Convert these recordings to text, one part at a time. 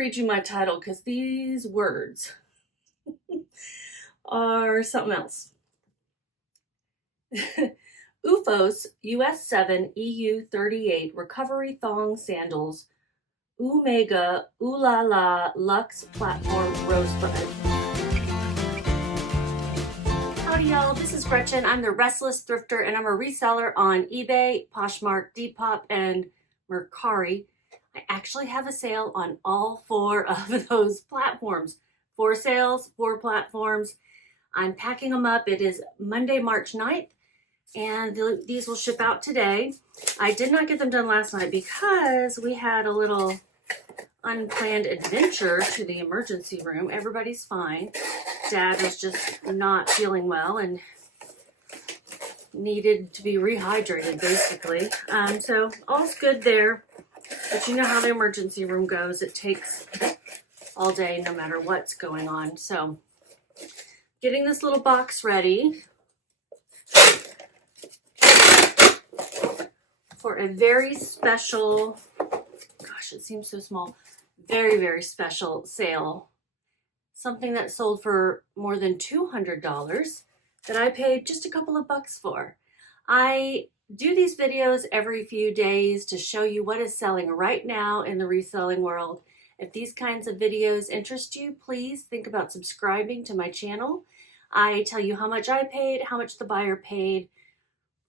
read you my title because these words are something else. Oofos US 7 EU 38 Recovery Thong Sandals Omega Ooh La La Luxe Platform Rosebud. Howdy y'all, this is Gretchen. I'm the Restless Thrifter and I'm a reseller on eBay, Poshmark, Depop, and Mercari. I actually have a sale on all 4 of those platforms. 4 sales, 4 platforms. I'm packing them up. It is Monday, March 9th, and these will ship out today. I did not get them done last night because we had a little unplanned adventure to the emergency room. Everybody's fine. Dad was just not feeling well and needed to be rehydrated, basically. So all's good there. But you know how the emergency room goes. It takes all day no matter what's going on. So getting this little box ready for a very special, gosh, it seems so small, very, very special sale. Something that sold for more than $200 that I paid just a couple of bucks for. I do these videos every few days to show you what is selling right now in the reselling world. If these kinds of videos interest you, please think about subscribing to my channel. I tell you how much I paid, how much the buyer paid,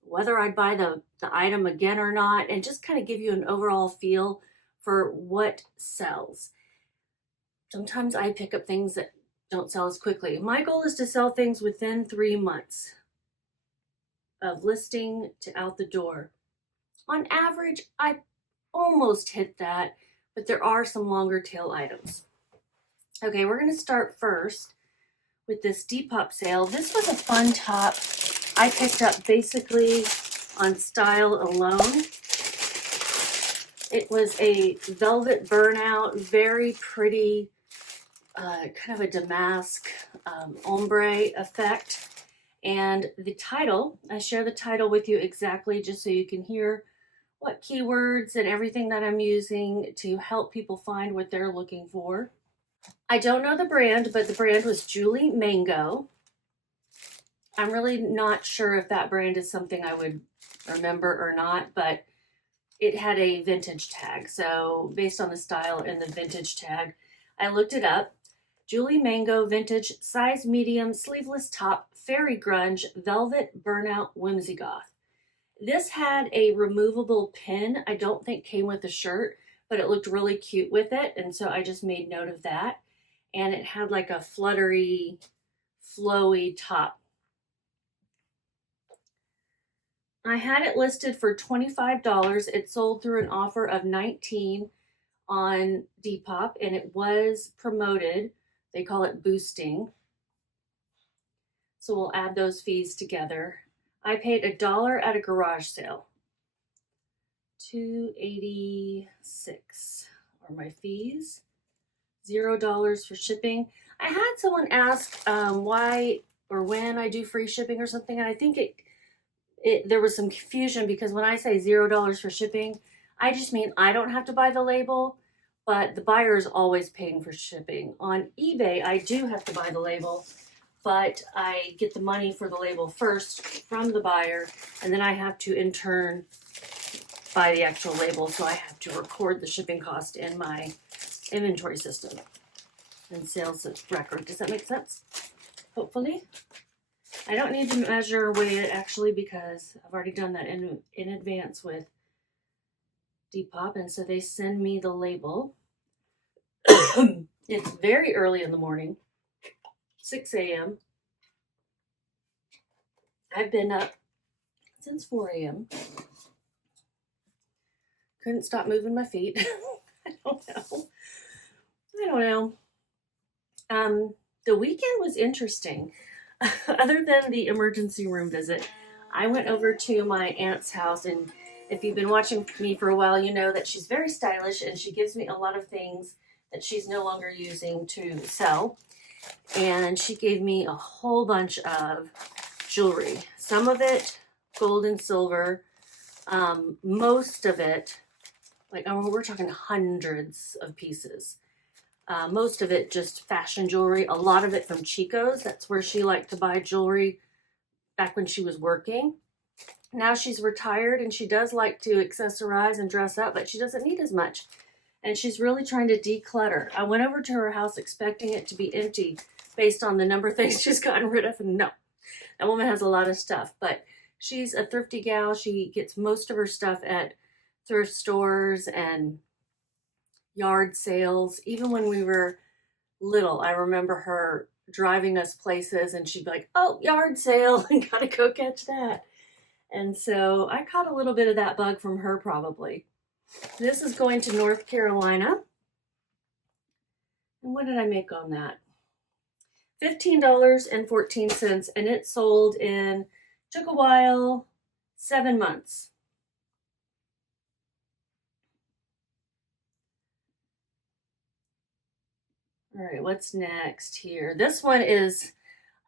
whether I'd buy the item again or not, and just kind of give you an overall feel for what sells. Sometimes I pick up things that don't sell as quickly. My goal is to sell things within 3 months of listing to out the door. On average, I almost hit that, but there are some longer tail items. Okay, we're gonna start first with this Depop sale. This was a fun top I picked up basically on style alone. It was a velvet burnout, very pretty, kind of a damask ombre effect. And the title, I share the title with you exactly just so you can hear what keywords and everything that I'm using to help people find what they're looking for. I don't know the brand, but the brand was Julie Mango. I'm really not sure if that brand is something I would remember or not, but it had a vintage tag. So based on the style and the vintage tag, I looked it up. Julie Mango vintage size medium sleeveless top fairy grunge velvet burnout whimsy goth. This had a removable pin. I don't think came with the shirt, but it looked really cute with it, and so I just made note of that. And it had like a fluttery, flowy top. I had it listed for $25. It sold through an offer of $19 on Depop, and it was promoted. They call it boosting. So we'll add those fees together. I paid $1 at a garage sale. $2.86 are my fees. $0 for shipping. I had someone ask why or when I do free shipping or something, and I think there was some confusion because when I say $0 for shipping, I just mean I don't have to buy the label, but the buyer is always paying for shipping. On eBay, I do have to buy the label, but I get the money for the label first from the buyer, and then I have to in turn buy the actual label, so I have to record the shipping cost in my inventory system and sales record. Does that make sense? Hopefully. I don't need to measure or weigh it actually because I've already done that in advance with Depop, and so they send me the label. It's very early in the morning, 6 a.m. I've been up since 4 a.m. Couldn't stop moving my feet. I don't know. The weekend was interesting. Other than the emergency room visit, I went over to my aunt's house, and if you've been watching me for a while, you know that she's very stylish and she gives me a lot of things that she's no longer using to sell. And she gave me a whole bunch of jewelry. Some of it gold and silver, most of it, like we're talking hundreds of pieces Most of it just fashion jewelry, a lot of it from Chico's. That's where she liked to buy jewelry back when she was working. Now she's retired and she does like to accessorize and dress up, but she doesn't need as much. And she's really trying to declutter. I went over to her house expecting it to be empty based on the number of things she's gotten rid of. And no, that woman has a lot of stuff, but she's a thrifty gal. She gets most of her stuff at thrift stores and yard sales. Even when we were little, I remember her driving us places and she'd be like, oh, yard sale, and gotta go catch that. And so I caught a little bit of that bug from her probably. This is going to North Carolina. And what did I make on that? $15.14, and it sold in, took a while, 7 months. All right, what's next here? This one is,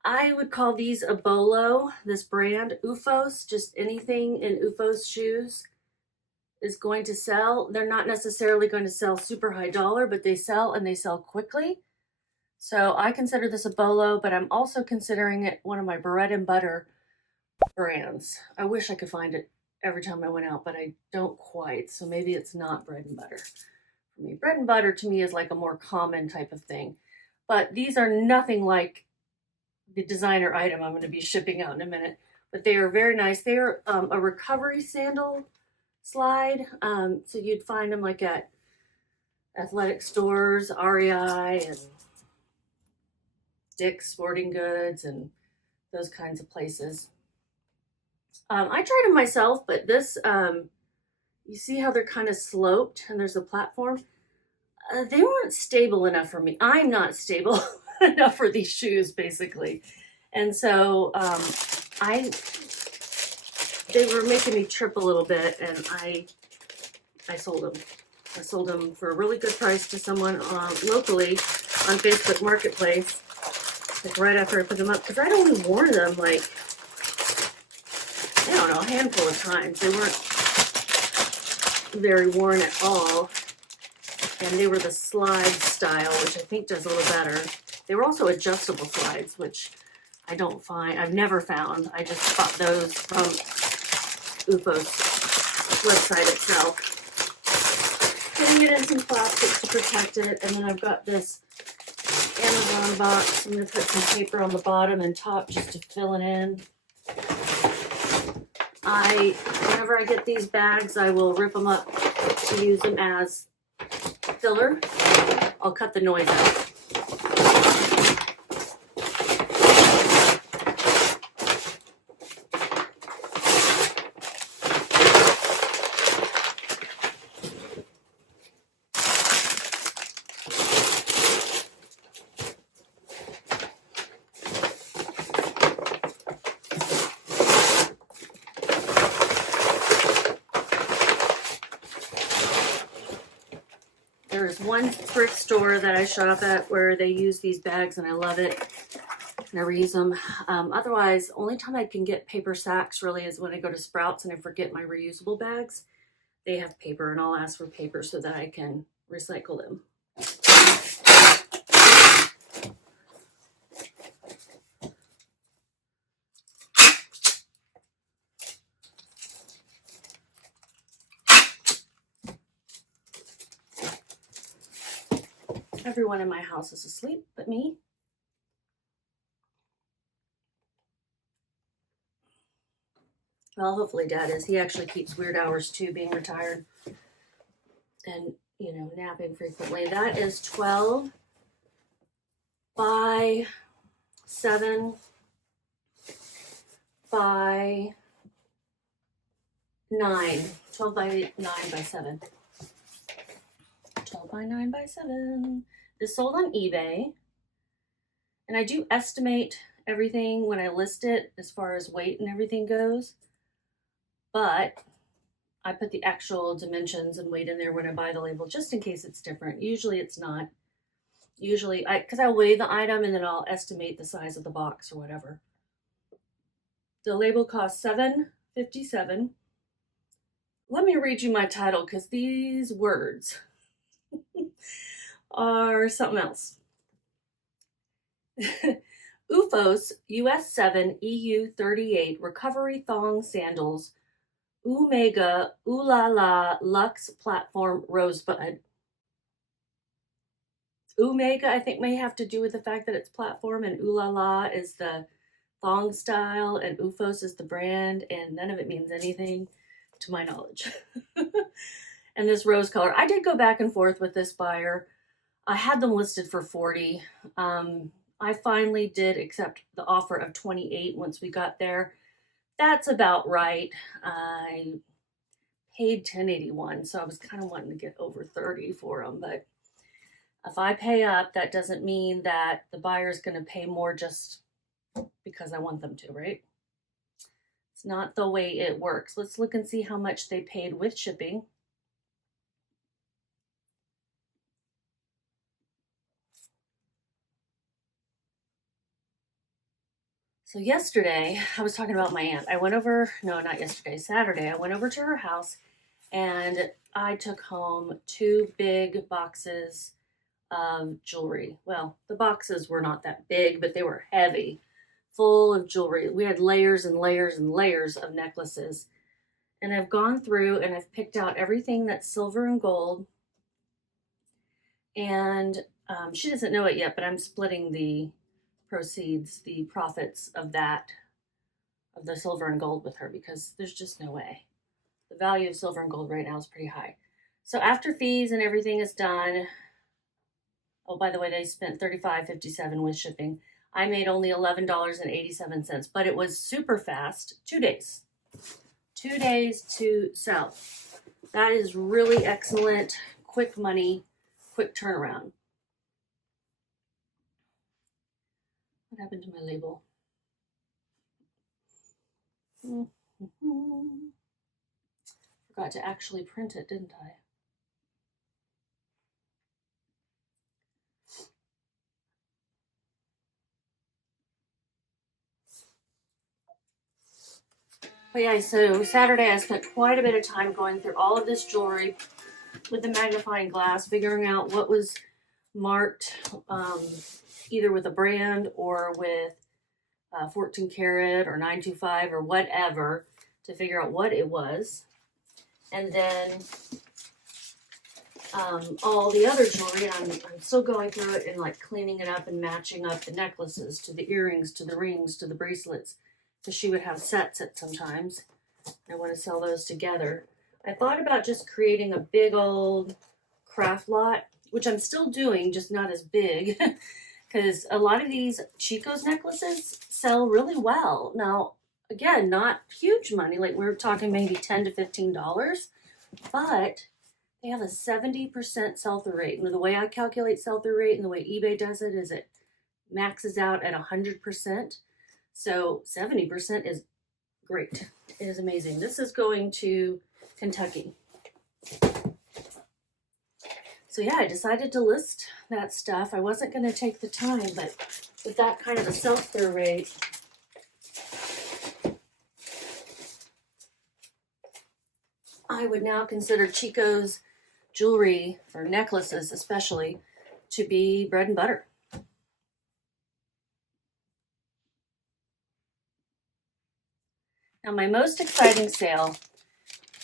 I would call these a bolo. This brand, Oofos, just anything in Oofos shoes is going to sell. They're not necessarily going to sell super high dollar, but they sell and they sell quickly. So I consider this a bolo, but I'm also considering it one of my bread and butter brands. I wish I could find it every time I went out, but I don't quite. So maybe it's not bread and butter for me. Bread and butter to me is like a more common type of thing. But these are nothing like the designer item I'm going to be shipping out in a minute. But they are very nice. They are a recovery sandal slide. So you'd find them like at athletic stores, REI, and Dick's Sporting Goods, and those kinds of places. I tried them myself, but this, you see how they're kind of sloped and there's a platform? They weren't stable enough for me. I'm not stable enough for these shoes, basically. And so they were making me trip a little bit, and I sold them. I sold them for a really good price to someone locally on Facebook Marketplace, like right after I put them up, because I'd only worn them like, I don't know, a handful of times. They weren't very worn at all, and they were the slide style, which I think does a little better. They were also adjustable slides, which I don't find, I've never found. I just bought those from Oofos website itself. Putting it in some plastic to protect it, and then I've got this Amazon box. I'm going to put some paper on the bottom and top just to fill it in. Whenever I get these bags, I will rip them up to use them as filler. I'll cut the noise out. There's one thrift store that I shop at where they use these bags, and I love it. Never use them. Otherwise, only time I can get paper sacks really is when I go to Sprouts and I forget my reusable bags. They have paper, and I'll ask for paper so that I can recycle them. Everyone in my house is asleep but me. Well, hopefully Dad is. He actually keeps weird hours too, being retired and, you know, napping frequently. That is 12 by 7 by 9. 12 by 9 by 7. 12 by 9 by 7. This sold on eBay. And I do estimate everything when I list it as far as weight and everything goes. But I put the actual dimensions and weight in there when I buy the label, just in case it's different. Usually it's not. Usually, because I'll weigh the item and then I'll estimate the size of the box or whatever. The label costs $7.57. Let me read you my title, because these words are something else. Oofos US 7 EU 38 recovery thong sandals, Omega Ooh La La Luxe Platform Rosebud. Omega, I think, may have to do with the fact that it's platform, and Ooh La La is the thong style, and Oofos is the brand, and none of it means anything to my knowledge. And this rose color, I did go back and forth with this buyer. I had them listed for 40. I finally did accept the offer of 28 once we got there. That's about right. I paid $10.81, so I was kind of wanting to get over 30 for them, but if I pay up, that doesn't mean that the buyer's going to pay more just because I want them to, right? It's not the way it works. Let's look and see how much they paid with shipping. So yesterday, I was talking about my aunt. I went over, no, not yesterday, Saturday, I went over to her house and I took home 2 big boxes of jewelry. Well, the boxes were not that big, but they were heavy, full of jewelry. We had layers and layers and layers of necklaces. And I've gone through and I've picked out everything that's silver and gold. And she doesn't know it yet, but I'm splitting the proceeds, the profits of that, of the silver and gold with her, because there's just no way. The value of silver and gold right now is pretty high. So after fees and everything is done, oh, by the way, they spent $35.57 with shipping. I made only $11.87, but it was super fast. 2 days. 2 days to sell. That is really excellent. Quick money, quick turnaround. What happened to my label? Forgot to actually print it, didn't I? But yeah, so Saturday I spent quite a bit of time going through all of this jewelry with the magnifying glass, figuring out what was marked either with a brand or with 14 karat or 925 or whatever, to figure out what it was. And then all the other jewelry, I'm still going through it and like cleaning it up and matching up the necklaces to the earrings, to the rings, to the bracelets. So she would have sets at sometimes. I want to sell those together. I thought about just creating a big old craft lot, which I'm still doing, just not as big, because a lot of these Chico's necklaces sell really well. Now, again, not huge money, like we're talking maybe $10 to $15, but they have a 70% sell-through rate. And the way I calculate sell-through rate and the way eBay does it is it maxes out at 100%. So 70% is great. It is amazing. This is going to Kentucky. So yeah, I decided to list that stuff. I wasn't going to take the time, but with that kind of a sell-through rate, I would now consider Chico's jewelry, or necklaces especially, to be bread and butter. Now, my most exciting sale,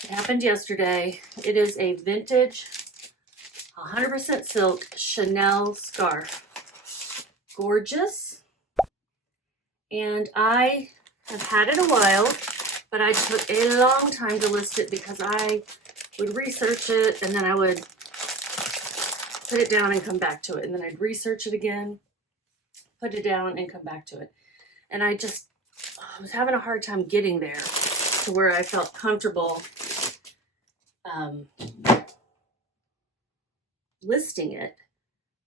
it happened yesterday. It is a vintage 100% silk Chanel scarf. Gorgeous. And I have had it a while, but I took a long time to list it because I would research it and then I would put it down and come back to it. And then I'd research it again, put it down and come back to it. And I was having a hard time getting there to where I felt comfortable listing it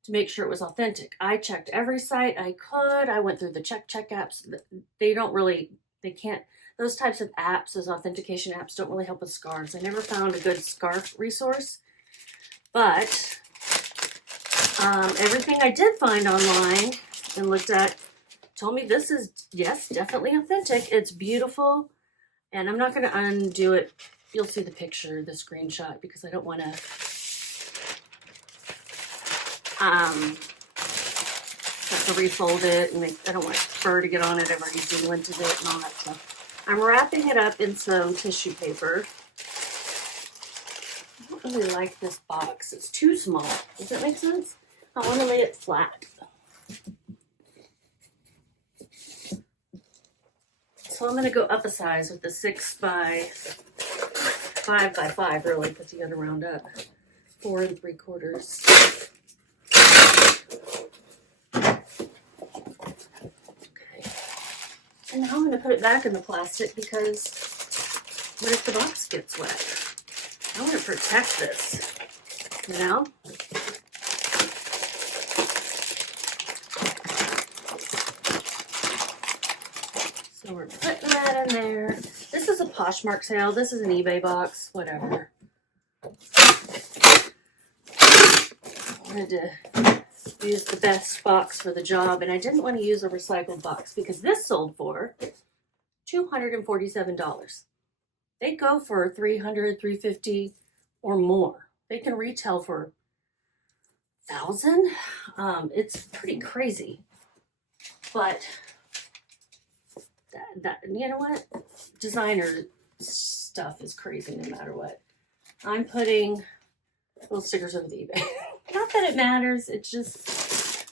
to make sure it was authentic. I checked every site I could. I went through the check apps. They can't, those types of apps, those authentication apps don't really help with scarves. I never found a good scarf resource, but everything I did find online and looked at told me this is, yes, definitely authentic. It's beautiful. And I'm not going to undo it. You'll see the picture, the screenshot, because I don't want to Have to refold it, and I don't want fur to get on it. I've already delinted it and all that stuff. I'm wrapping it up in some tissue paper. I don't really like this box. It's too small. Does that make sense? I want to lay it flat. So I'm going to go up a size with the 6 by 5 by 5, really, because you got to round up. 4 3/4. Okay. And now I'm going to put it back in the plastic because what if the box gets wet? I want to protect this, you know? So we're putting that in there. This is a Poshmark sale. This is an eBay box, whatever. I wanted to use the best box for the job, and I didn't want to use a recycled box because this sold for $247. They go for $300, $350 or more. They can retail for $1,000. It's pretty crazy, but that you know what? Designer stuff is crazy no matter what. I'm putting little stickers over the eBay. Not that it matters. It's just,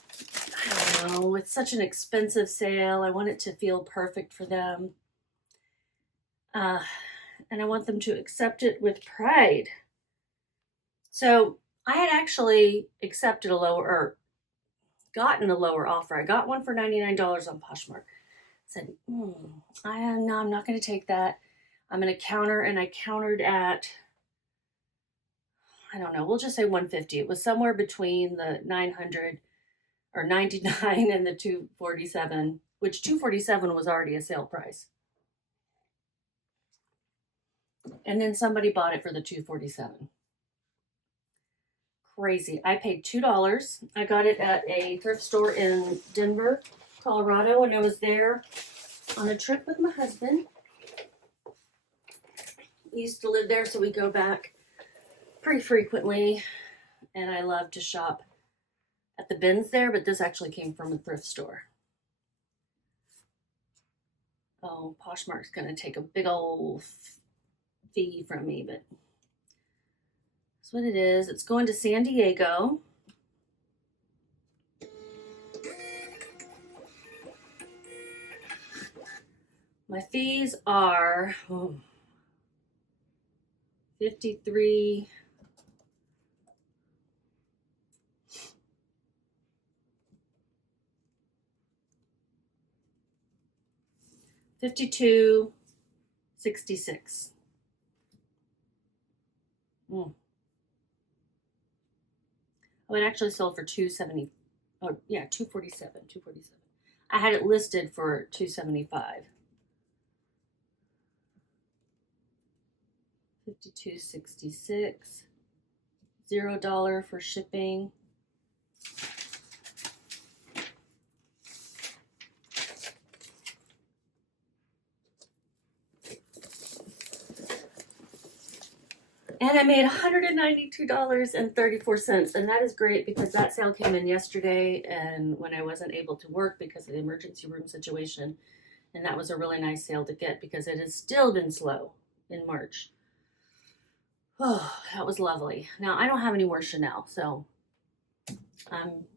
I don't know. It's such an expensive sale. I want it to feel perfect for them. And I want them to accept it with pride. So I had actually accepted a lower, or gotten a lower offer. I got one for $99 on Poshmark. I said, no, I'm not going to take that. I'm going to counter, and I countered at, I don't know, we'll just say 150. It was somewhere between the 900 or 99 and the 247, which 247 was already a sale price. And then somebody bought it for the 247. Crazy. I paid $2. I got it at a thrift store in Denver, Colorado, and I was there on a trip with my husband. We used to live there, so we go back pretty frequently, and I love to shop at the bins there, but this actually came from a thrift store. Oh, Poshmark's going to take a big old fee from me, but that's what it is. It's going to San Diego. My fees are $53. $52.66. Oh, it actually sold for $270. Oh, yeah, $247. I had it listed for $275. $52.66. $0 for shipping. And I made $192.34, and that is great because that sale came in yesterday, and when I wasn't able to work because of the emergency room situation, and that was a really nice sale to get because it has still been slow in March. Oh, that was lovely. Now, I don't have any more Chanel, so I'm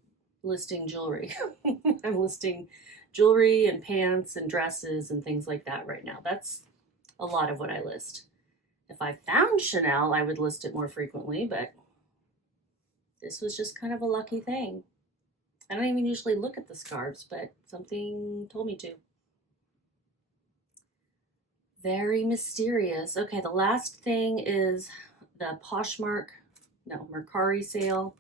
listing jewelry. I'm listing jewelry and pants and dresses and things like that right now. That's a lot of what I list. If I found Chanel, I would list it more frequently, but this was just kind of a lucky thing. I don't even usually look at the scarves, but something told me to. Very mysterious. Okay, the last thing is the Mercari sale.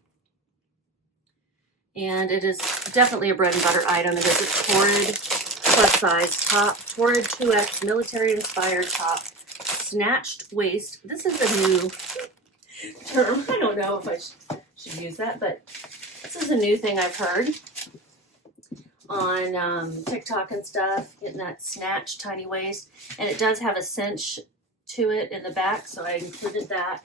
And it is definitely a bread and butter item. It is a Torrid plus size top, Torrid 2X military-inspired top. Snatched waist. This is a new term. I don't know if I should use that, but this is a new thing I've heard on TikTok and stuff, getting that snatched tiny waist. And it does have a cinch to it in the back, so I included that.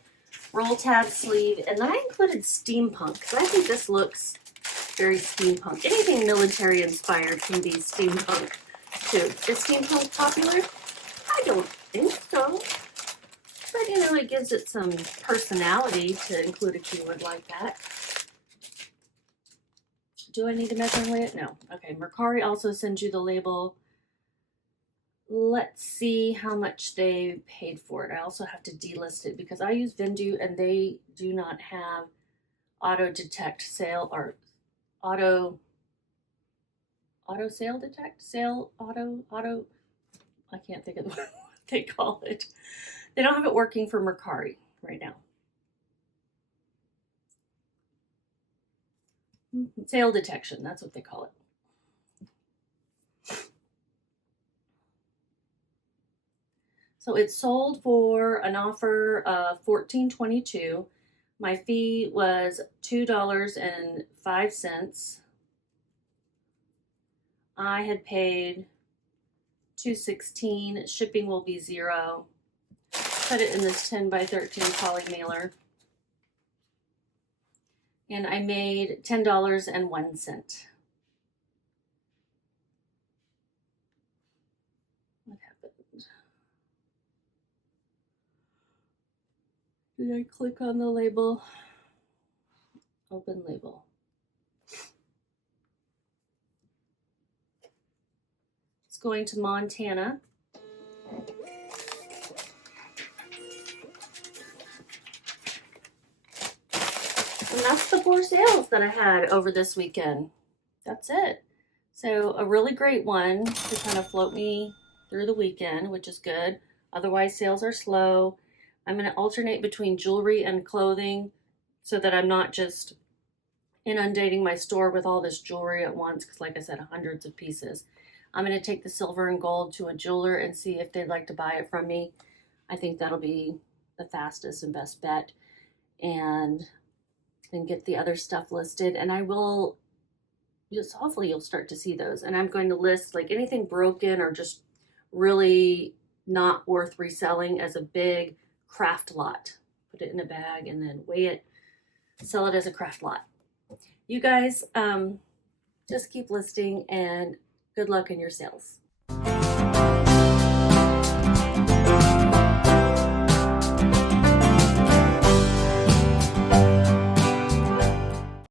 Roll tab sleeve, and then I included steampunk because I think this looks very steampunk. Anything military inspired can be steampunk too. Is steampunk popular? I don't think so. But you know, it gives it some personality to include a keyword like that. Do I need to measure and weigh it? No. Okay, Mercari also sends you the label. Let's see how much they paid for it. I also have to delist it because I use Vendoo and they do not have auto detect sale or auto sale detect sale auto. I can't think of what they call it. They don't have it working for Mercari right now. Sale detection, that's what they call it. So it sold for an offer of $14.22. My fee was $2.05. I had paid $2.16. Shipping will be $0. Put it in this 10 by 13 poly mailer. And I made $10.01. What happened? Did I click on the label? Open label. It's going to Montana. And that's the 4 sales that I had over this weekend. That's it. So a really great one to kind of float me through the weekend, which is good. Otherwise, sales are slow. I'm going to alternate between jewelry and clothing so that I'm not just inundating my store with all this jewelry at once, because like I said, hundreds of pieces. I'm going to take the silver and gold to a jeweler and see if they'd like to buy it from me. I think that'll be the fastest and best bet. And then get the other stuff listed. And I will just, hopefully you'll start to see those. And I'm going to list like anything broken or just really not worth reselling as a big craft lot. Put it in a bag and then weigh it, sell it as a craft lot. You guys just keep listing and good luck in your sales.